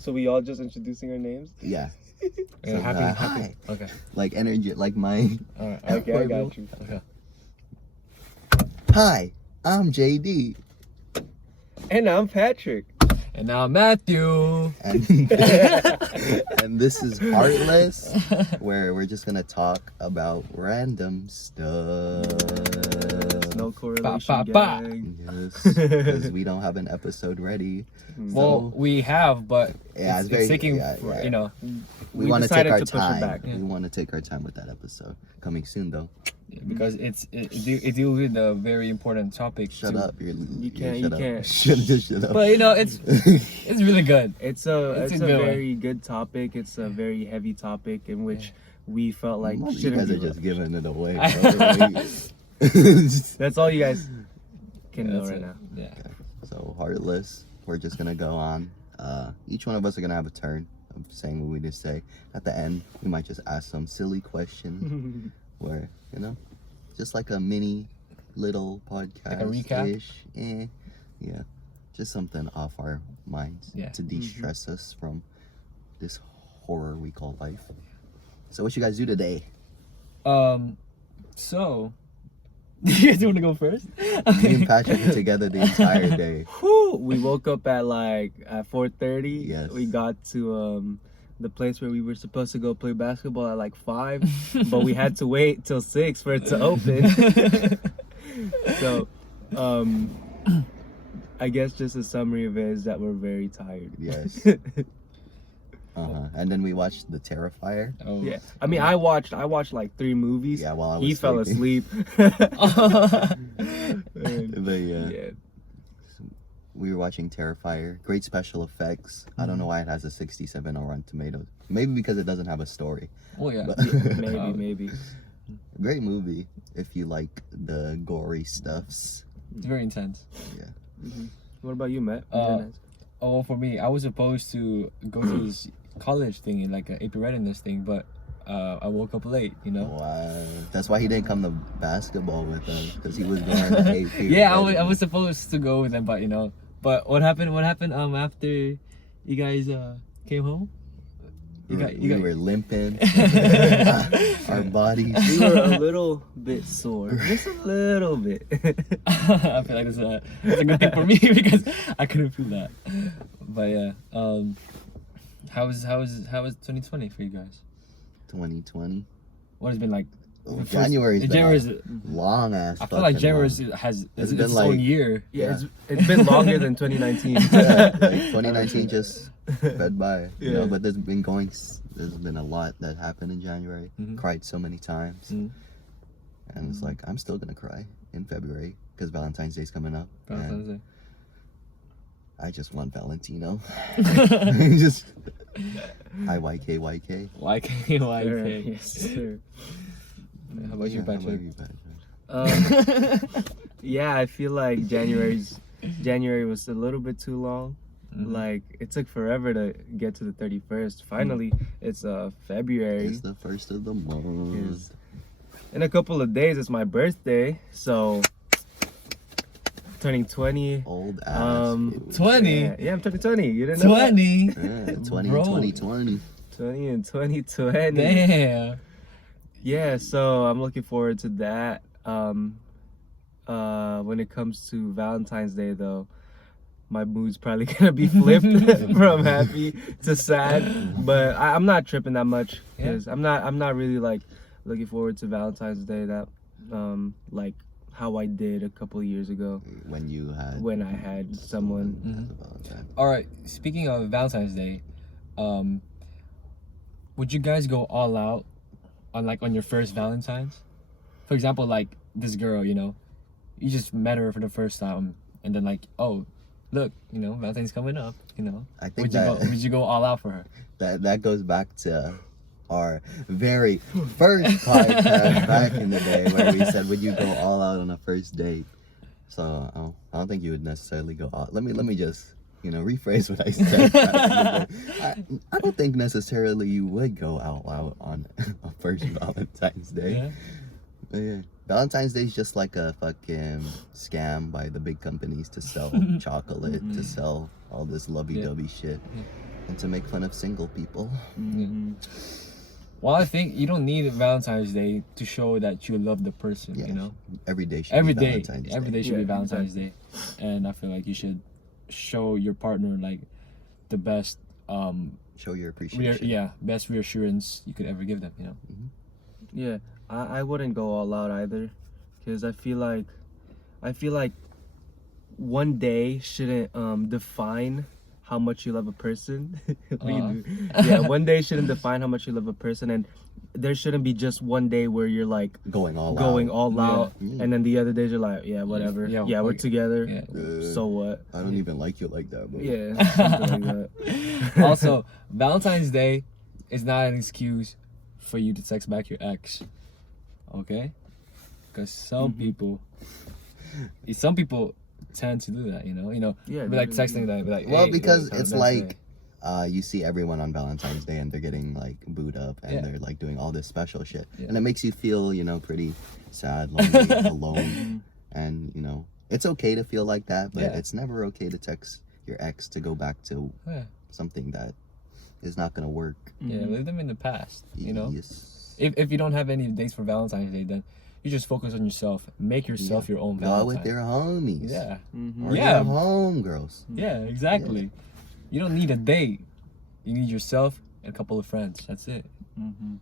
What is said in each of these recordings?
So we all just introducing our names? Yeah. Yeah, So, happy. hi. Okay. Like energy, like my. Okay, I got you. Okay. Hi, I'm JD. And I'm Patrick. And now Matthew. And, and this is Heartless, where we're just gonna talk about random stuff. No correlation, Pa. gang. Yes, because we don't have an episode ready. Well, we have, but Yeah, it's very, taking, yeah. you know, We want to take decided our to push it time. back. Yeah. We want to take our time with that episode. Coming soon, though. because it deals with a very important topic. Shut up! You can't. Shut up. But you know, it's really good. It's a It's a good one. very good topic. It's a very heavy topic in which we felt like you shouldn't guys are be just giving it away. I- Bro. That's all you guys can know That's right it. now. Yeah. So Heartless, we're just gonna go on. Each one of us are gonna have a turn of saying what we just say. At the end, we might just ask some silly question, where just like a mini little podcast, Like a recap? ish. Yeah, just something off our minds to de-stress us from this horror we call life. So what you guys do today? So, do you guys want to go first? Me and Patrick were together the entire day. Whew, we woke up at 4:30. Yes. We got to the place where we were supposed to go play basketball at 5, but we had to wait till 6 for it to open. So, I guess just a summary of it is that we're very tired. Yes. And then we watched The Terrifier. Oh. Yeah. I mean, I watched 3 movies. Yeah, while I was He fell sleeping. asleep. But Yeah. we were watching Terrifier. Great special effects. I don't know why it has a 67 on Rotten Tomatoes. Maybe because it doesn't have a story. Oh yeah. But Maybe. great movie if you like the gory stuffs. It's very intense. Mm-hmm. What about you, Matt? Oh, for me, I was supposed to go to this college thing in like an AP readiness thing, but I woke up late, you know. Wow. That's why he didn't come to basketball with us, because he was going to AP. Yeah, I was supposed to go with them, but you know. But what happened? After you guys came home? We were limping. Our bodies. We were a little bit sore. Just a little bit. I feel like that's a good thing for me because I couldn't feel that. But yeah, how was 2020 for you guys? 2020. What has been like? January's been long ass. I feel like January has It's its been like- own year. Yeah, it's been longer than 2019. Yeah, like 2019 just sped by. You know, Yeah. but there's been a lot that happened in January. Cried so many times. And it's like, I'm still gonna cry in February because Valentine's Day's coming up. Valentine's Day. I just want Valentino. Just YK. YK. Yes, sir. How about you, Patrick? Yeah, I feel like January was a little bit too long. Like, it took forever to get to the 31st. Finally, it's February. It's the first of the month. In a couple of days, it's my birthday, so turning 20. Old ass. 20? Yeah, I'm turning 20. You didn't know 20? Yeah, 20 Bro. 2020. that? 20 and 2020. Damn. Yeah, so I'm looking forward to that. When it comes to Valentine's Day, though, my mood's probably gonna be flipped from happy to sad. But I'm not tripping that much because I'm not really like looking forward to Valentine's Day that like how I did a couple of years ago When I had someone. All right. Speaking of Valentine's Day, would you guys go all out on your first Valentine's? For example, like this girl, you know, you just met her for the first time, and then like, oh, look, you know, Valentine's coming up, you know. I think would you go all out for her? that goes back to our very first podcast back in the day where we said, would you go all out on a first date? So I don't think you would necessarily go all. Let me just rephrase what I said. I don't think necessarily you would go all out on a first Valentine's Day. Yeah. But yeah. Valentine's Day is just like a fucking scam by the big companies to sell chocolate, to sell all this lovey-dovey shit. and to make fun of single people. Mhm. Well, I think you don't need Valentine's Day to show that you love the person. Yeah, You know, every day should every be day, Valentine's Day. every day should Yeah, be Valentine's Day, and I feel like you should show your partner like the best, Show your appreciation. best reassurance you could ever give them. You know. Yeah, I wouldn't go all out either, because I feel like one day shouldn't define how much you love a person. What do you do? Yeah, one day shouldn't define how much you love a person, and there shouldn't be just one day where you're like Going all all out, Yeah. and then the other days you're like, yeah, whatever. Yeah, Yeah, we're like- together. Yeah. So what? I don't even like you like that, bro. Yeah, something like that. Also, Valentine's Day is not an excuse for you to text back your ex. Okay? Because some people tend to do that, you know, Yeah, be like they texting that, be like, Well, hey, because have a it's nice like day. you see everyone on Valentine's Day and they're getting like booed up and Yeah. they're like doing all this special shit, Yeah. and it makes you feel, you know, pretty sad, lonely, alone, and you know, it's okay to feel like that, but Yeah. it's never okay to text your ex to go back to Yeah. something that is not gonna work. Yeah, leave them in the past, you know. Yes. If you don't have any dates for Valentine's Day, then you just focus on yourself. Make yourself your own Go Valentine. out with your homies. Yeah, Or Yeah. your homegirls. yeah, exactly. You don't need a date. You need yourself and a couple of friends. That's it. Mm-hmm.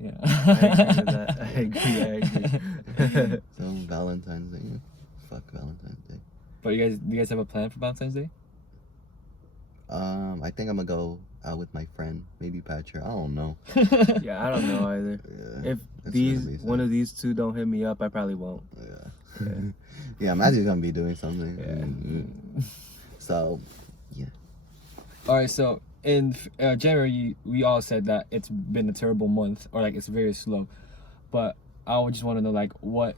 Yeah. I agree with that. I agree. So Valentine's Day, fuck Valentine's Day. But do you guys have a plan for Valentine's Day? I think I'm gonna go out with my friend, maybe Patrick. I don't know. Yeah, I don't know either. Yeah, If it's these gonna be one sad. of these two don't hit me up, I probably won't. Yeah. Yeah, Matthew's gonna be doing something. Yeah. Mhm. So, All right, so in January, we all said that it's been a terrible month, or like it's very slow. But I would just want to know, like, what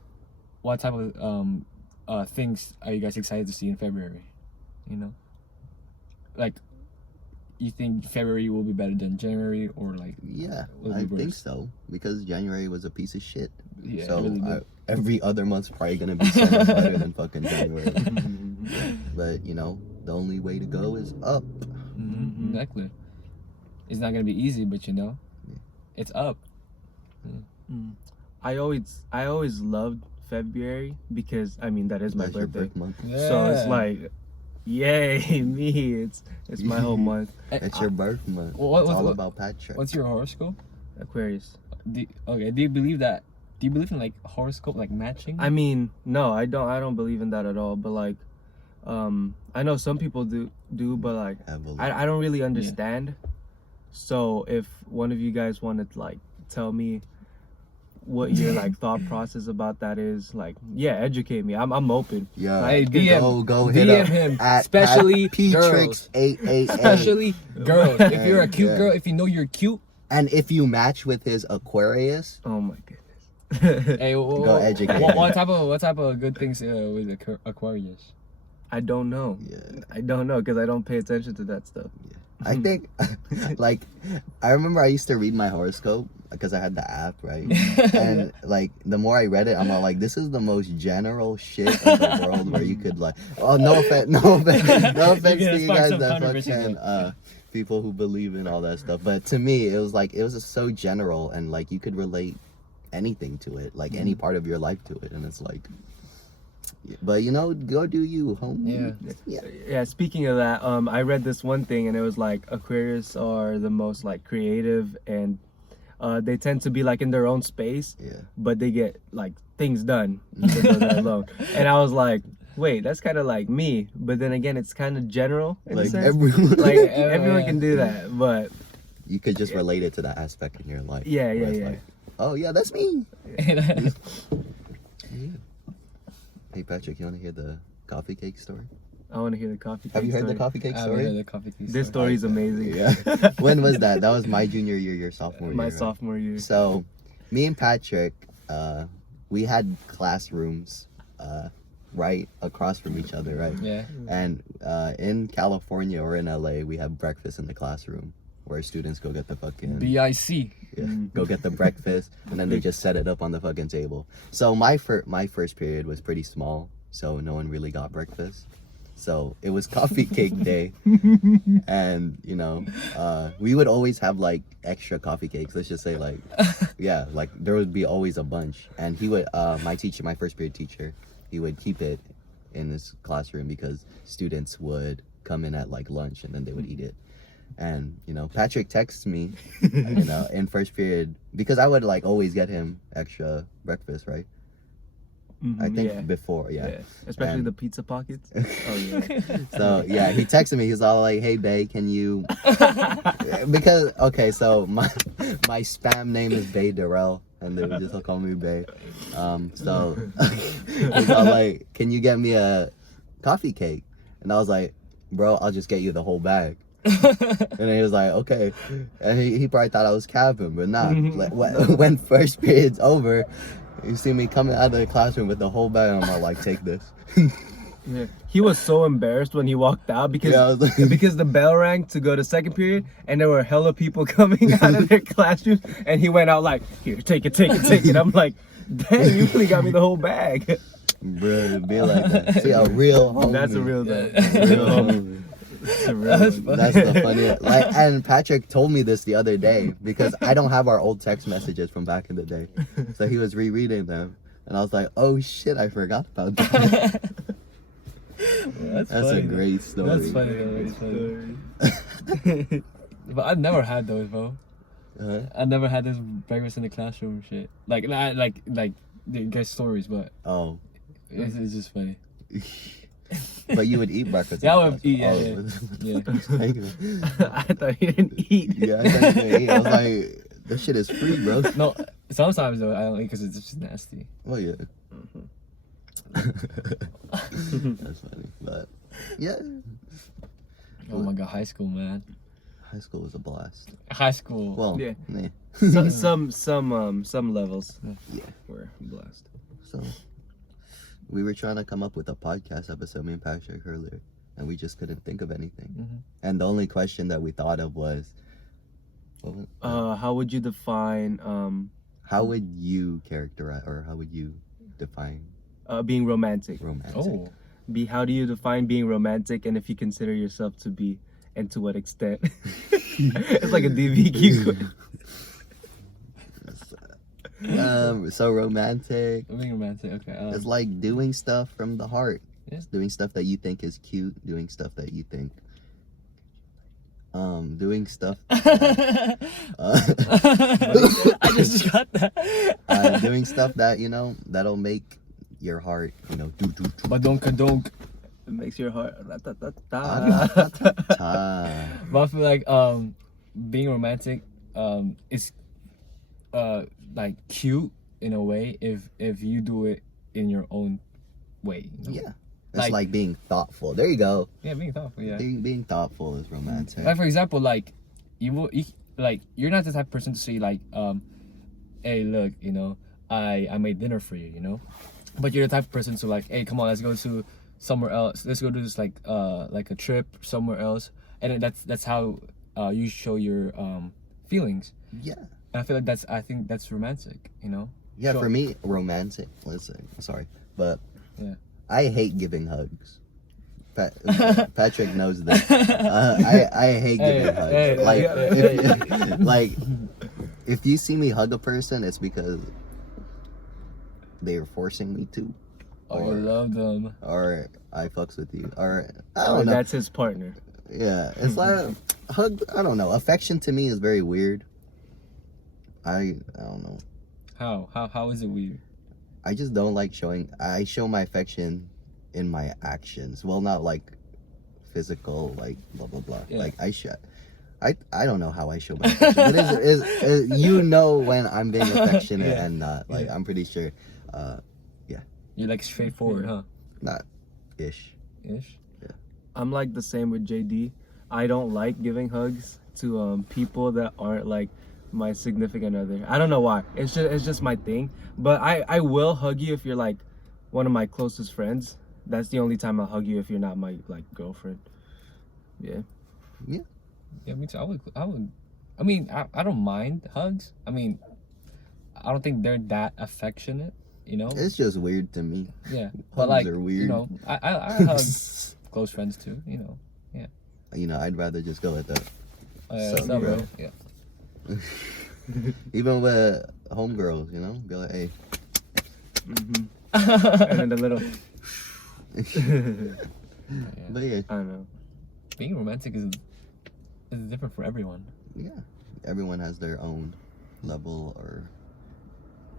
type of things are you guys excited to see in February? You know, like, you think February will be better than January, or like, yeah, will it I be think worse? so because January was a piece of shit. Yeah, So it really did. every other month's probably gonna be so much better than fucking January. But you know, the only way to go is up. Mhm, exactly. It's not gonna be easy, but you know, it's up. I always loved February because I mean that is my That's your birthday. birth month. So it's like, yay me! It's my whole month. It's your birth month. Well, It's all what- about Patrick. What's your horoscope? Aquarius. Do you believe that? Do you believe in like horoscope, like matching? I mean, no, I don't believe in that at all. But like, I know some people do, but like, Heavily. I don't really understand. So if one of you guys wanted to like tell me what your like thought process about that is, like, yeah, educate me. I'm open. Yeah, Hey, DM, go hit DM up him, at especially P-Trix 888. especially girls. If you're a cute Yeah. girl, if you know you're cute, And if you match with his Aquarius, Oh my goodness. hey, Go educate what him. type of good things with Aquarius? I don't know. yeah, I don't know because I don't pay attention to that stuff. I think, like, I remember I used to read my horoscope because I had the app, right? And like, the more I read it, I'm all like, this is the most general shit in the world where you could like, oh, no offense to you spark guys some that controversy, fucking people who believe in all that stuff. But to me, it was like, it was just so general and like you could relate anything to it, like any part of your life to it, and it's like, but you know, go do you, homie. Yeah. Yeah, speaking of that, I read this one thing and it was like Aquarius are the most like creative and they tend to be like in their own space, Yeah. but they get like things done even though they're alone. And I was like, wait, that's kind of like me, but then again, it's kind of general in a Like sense. everyone, Like everyone can do that, but you could just relate it to that aspect in your life. yeah, where it's yeah. like, oh yeah, that's me. Hey Patrick, you want to hear the coffee cake story? I want to hear the coffee. Have you cake heard the story. coffee cake I story? heard the coffee cake This story. story is amazing. Yeah. When was that? That was my junior year, your sophomore year. My right? sophomore year. So, me and Patrick, we had classrooms right across from each other, right? Yeah. And in California or in LA, we have breakfast in the classroom where students go get the fucking BIC. go get the breakfast, and then they just set it up on the fucking table. So my first period was pretty small, so no one really got breakfast. So it was coffee cake day, and you know, we would always have like extra coffee cakes. Let's just say like, yeah, like there would be always a bunch. And he would, my teacher, my first period teacher, he would keep it in his classroom because students would come in at like lunch and then they would eat it. And you know, Patrick texts me, you know, in first period because I would like always get him extra breakfast, right? I think before, yeah. Especially And- the pizza pockets. Oh yeah. So yeah, he texted me. He was all like, "Hey, bae, can you?" Because okay, so my spam name is Bae Darrell, and they would just call me Bae. So he was all like, "Can you get me a coffee cake?" And I was like, "Bro, I'll just get you the whole bag." And then he was like, "Okay," and he probably thought I was capping, but nah. Like when first period's over, you see me coming out of the classroom with the whole bag, and I'm all like, "Take this." Yeah. He was so embarrassed when he walked out because Yeah, I was like- because the bell rang to go to second period and there were hella people coming out of their classrooms and he went out like, "Here, take it." I'm like, "Dang, you really got me the whole bag." Bro, it'd be like that. See, a real homie. That's a real though. Real homie. That's a real That's one. That's the funniest. Like, and Patrick told me this the other day because I don't have our old text messages from back in the day. So he was rereading them, and I was like, "Oh shit, I forgot about that." That's That's funny, a though. great story. That's funny though. That's funny. But I never had those, bro. I never had this breakfast in the classroom shit. Like the guys stories, but Oh, it's just funny. but you would eat breakfast. Yeah, in I would class. eat, yeah, Oh. Yeah. I thought he didn't eat. Yeah, I thought you didn't eat. I was like, this shit is free, bro. No, sometimes though I don't eat because it's just nasty. Oh yeah. That's funny, but yeah, Oh my god, high school, man. high school was a blast. High school. Well, Yeah. yeah. Some levels Yeah. were blessed. So we were trying to come up with a podcast episode, me and Patrick earlier, and we just couldn't think of anything. Mhm. And the only question that we thought of was, How would you define how would you characterize, or how would you define being romantic? romantic? Oh. How do you define being romantic, and if you consider yourself to be, and to what extent? It's like a DVQ. So romantic. Being romantic, okay. It's like doing stuff from the heart. Yeah. It's doing stuff that you think is cute, doing stuff that you think doing stuff I just got that. doing stuff that, you know, that'll make your heart, you know, do. But don't. It makes your heart. But I feel like being romantic is like cute in a way if you do it in your own way. You know? Yeah. It's like being thoughtful. There you go. Yeah, being thoughtful. Yeah. Being thoughtful is romantic. Like for example, like you're not the type of person to say like, hey, look, you know, I made dinner for you, you know, but you're the type of person to like, hey, come on, let's go to somewhere else. Let's go do this like a trip somewhere else, and then that's how you show your feelings. Yeah. And I feel like I think that's romantic, you know. Yeah, Sure. for me, romantic. Listen, sorry, but Yeah. I hate giving hugs. Patrick knows this. I hate giving hugs. Like, if you see me hug a person, it's because they are forcing me to, Oh, you love them. or I fucks with you, or I Oh, don't know. that's his partner. Yeah, it's like hug. I don't know. Affection to me is very weird. I don't know. How is it weird? I just don't like showing. I show my affection in my actions. Well, not like physical, like blah blah blah. Yeah. Like I don't know how I show my affection. But is you know when I'm being affectionate Yeah. and not. Like I'm pretty sure. You're like straightforward, huh? Not ish. Ish. I'm like the same with JD. I don't like giving hugs to people that aren't like my significant other. I don't know why. It's just my thing. But I will hug you if you're like one of my closest friends. That's the only time I'll hug you if you're not my like girlfriend. Yeah. Yeah, me too. I mean, I don't mind hugs. I mean, I don't think they're that affectionate, you know? It's just weird to me. Yeah. Hugs But like, are weird. you know, I hug close friends too. You know. You know, I'd rather just go with the What's So, up, bro? bro. Yeah. even with homegirls, you know, be like, hey. Mm-hmm. And then the little. Yeah. But yeah, I don't know. Being romantic is different for everyone. yeah, everyone has their own level or.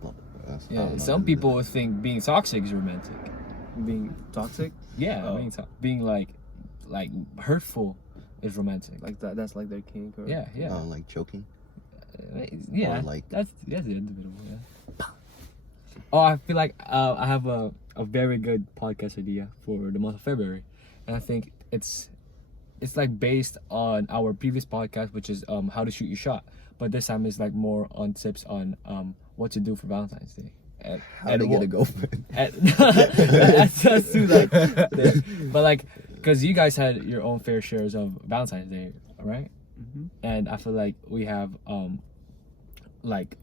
Well, I don't Yeah. know. Some people think being toxic is romantic. Being toxic, Yeah. Oh. Being like hurtful is romantic. like that. That's like their kink. Or, Yeah. Yeah. Like choking. Yeah. Or like- that's individual. Yeah. Oh, I feel like I have a very good podcast idea for the month of February, and I think it's like based on our previous podcast, which is how to shoot your shot, but this time it's like more on tips on what to do for Valentine's Day. How to get a girlfriend. That's too like, but like, cause you guys had your own fair shares of Valentine's Day, right? Mm-hmm. And I feel like we have like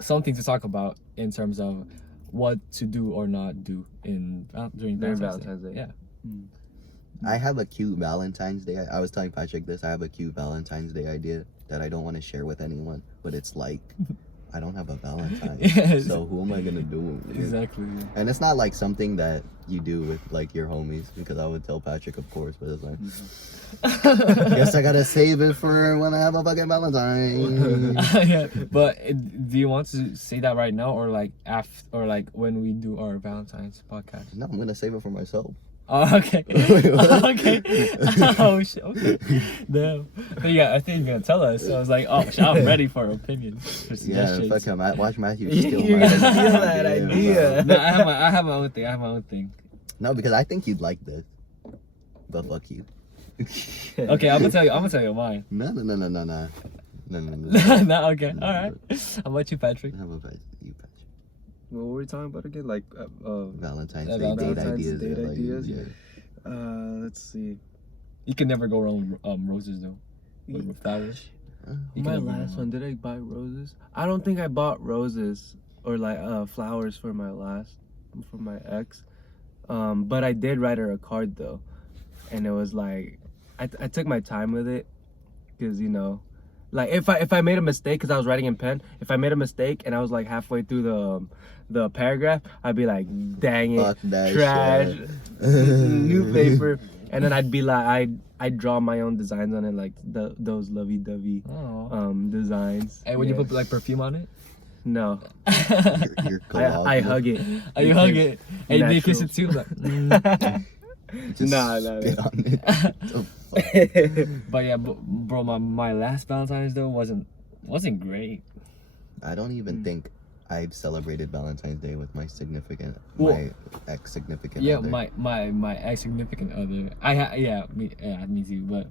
something to talk about in terms of what to do or not do during Valentine's Day. Yeah. I have a cute Valentine's Day. I was telling Patrick this. I have a cute Valentine's Day idea that I don't want to share with anyone, but it's like I don't have a Valentine, Yes. so who am I gonna do it with? Exactly. And it's not like something that you do with like your homies, because I would tell Patrick, of course, but it's like, guess I gotta save it for when I have a fucking Valentine. Yeah, but do you want to say that right now, or like or like when we do our Valentine's podcast? No, I'm gonna save it for myself. Oh, okay. Okay. Oh shit. Okay. Damn. But yeah, I think you're gonna tell us. So I was like, oh, shit, I'm ready for opinions, for Yeah, suggestions. fuck him. Watch Matthew You're steal gonna my steal that idea. No, I have my own thing. I have my own thing. No, because I think you'd like this. But fuck you. Okay, I'm gonna tell you mine. No. No, okay. All right. How about you, Patrick? How about you, Patrick? What were we talking about again? Like, Valentine's Day Valentine's date ideas. Date like, ideas? yeah. let's see. You can never go wrong with roses though. With flowers. You My can never go last wrong. one, did I buy roses? I don't think I bought roses or like flowers for my ex. But I did write her a card though, and it was like I took my time with it, because you know, like if I made a mistake, because I was writing in pen, if I made a mistake and I was like halfway through the paragraph, I'd be like, dang it, Fuck that trash, shit. new paper, and then I'd be like, I'd draw my own designs on it, like those lovey-dovey Oh. Designs. And when you Yeah. put like perfume on it? No, Your I hug it. Oh, you hug it. And you kiss Natural. it too. Like, Just Nah. spit on it. The fuck? But yeah, bro, my last Valentine's though wasn't great. I don't even think I've celebrated Valentine's Day with my Well, ex-significant Yeah, other. my ex significant other. Me too. But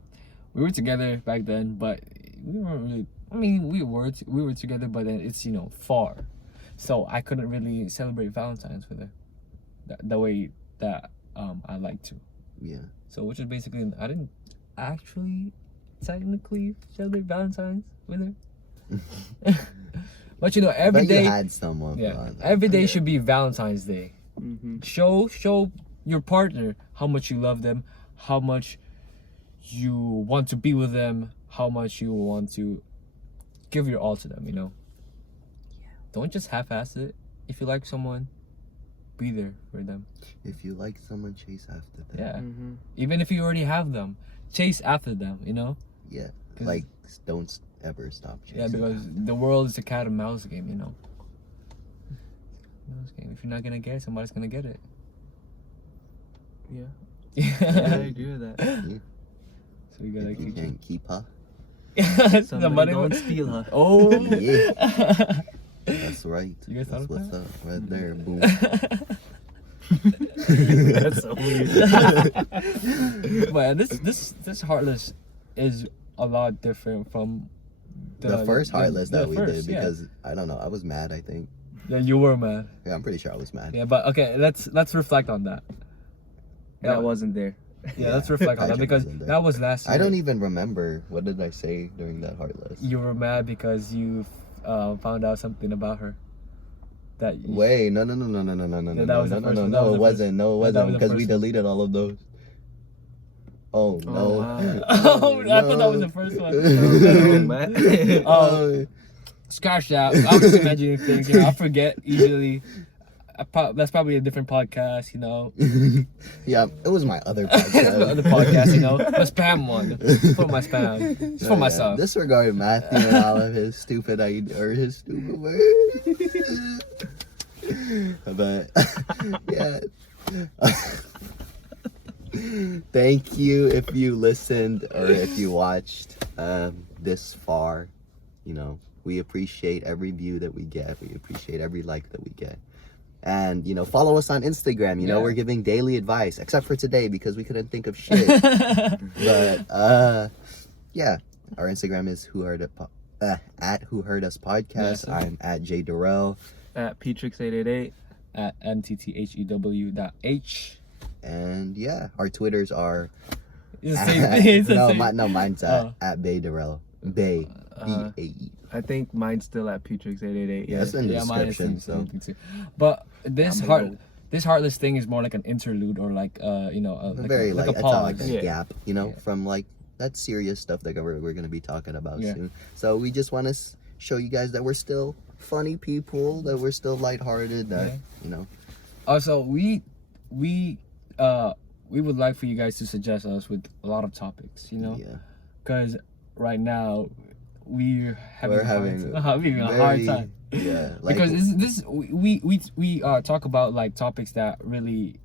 we were together back then, but we weren't really. I mean, we were together, but then it's far, so I couldn't really celebrate Valentine's with her, the way that I like to. Yeah. So which is basically I didn't actually technically celebrate Valentine's with her. But every But day. you had someone. Yeah, Valentine's every day Day. should be Valentine's Day. Mm-hmm. Show your partner how much you love them, how much you want to be with them, how much you want to give your all to them. Don't just half-ass it. If you like someone, be there for them. If you like someone, chase after them. Yeah, Mm-hmm. even if you already have them, chase after them. Yeah. 'Cause- Like, don't ever stop chasing. Yeah, because the world is a cat and mouse game. Mouse game. If you're not gonna get it, somebody's gonna get it. Yeah. Yeah, I Yeah. agree with that. So we gotta If you keep can't keep her, Somebody don't steal her. Oh. Yeah. That's right. You guys That's thought of what's up. Right there. Boom. That's so weird. But this Heartless is a lot different from The first Heartless that we first, did, because I don't know, I was mad, I think. yeah, you were mad. Yeah, I'm pretty sure I was mad. Yeah, but okay, let's reflect on that. And I wasn't there. Yeah, let's reflect on that, Patrick because wasn't there. that was last year. I don't even remember what did I say during that Heartless. You were mad because you found out something about her. That you, Wait, no, Yeah, that was the first one. That was it the wasn't. No, it that was wasn't, the because we first one. deleted all of those. Oh no. wow. Oh, I thought that was the first one. Oh, Scratch that. I was just imagining things. I forget easily. That's probably a different podcast, yeah, it was my other That's my other podcast. podcast, the spam one. It's for my spam. It's for myself. Disregard Matthew and all of his stupid his stupid words. But yeah. Thank you if you listened or if you watched this far. We appreciate every view that we get. We appreciate every like that we get. And follow us on Instagram. We're giving daily advice, except for today because we couldn't think of shit. But yeah, our Instagram is at Who Heard Us Podcast. Yes, I'm at J Durrell. At Petrix888. At mtthew.h. And yeah, our Twitters are. It's the same thing. It's the no, same. mine's at Bay Durrell. Bay. B-A-E. I think mine's still at Petrix888. Yeah, it's in the mine is description. the So. same thing too. But this I'm this heartless thing is more like an interlude or like Very like a it's pause. like a Yeah. gap, Yeah. from like that serious stuff that we're going to be talking about Yeah. soon. So we just want to show you guys that we're still funny people, that we're still lighthearted, that Also, we would like for you guys to suggest us with a lot of topics, yeah, because right now we're having a hard very- time. Yeah, like Because we talk about like topics that really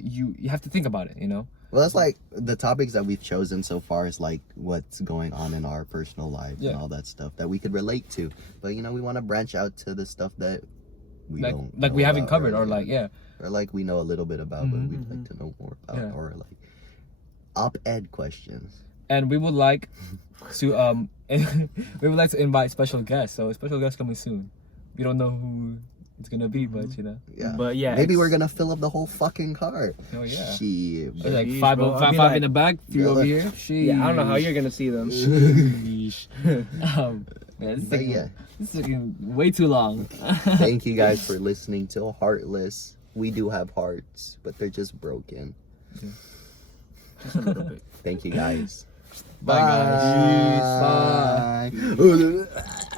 you have to think about it, well, that's like the topics that we've chosen so far is like what's going on in our personal lives and Yeah. all that stuff that we could relate to. But we want to branch out to the stuff that we don't like know we haven't about, covered or like or like we know a little bit about, but we'd Mhm, like to know more about, Yeah. or like op-ed questions. and we would like to we would like to invite special guests. So a special guest coming soon. We don't know who it's gonna be, but Yeah, But yeah, maybe we're gonna fill up the whole fucking car. Oh yeah. Shit. There's like Sheesh, five bro. I'll be five like- in the back, three Yeah, over like- here. yeah, I don't know how you're gonna see them. Sheesh. Man, this is But taking, yeah. this is taking way too long. Thank you guys for listening to Heartless. We do have hearts, but they're just broken. Just a little bit. Thank you guys. Bye, guys. Bye.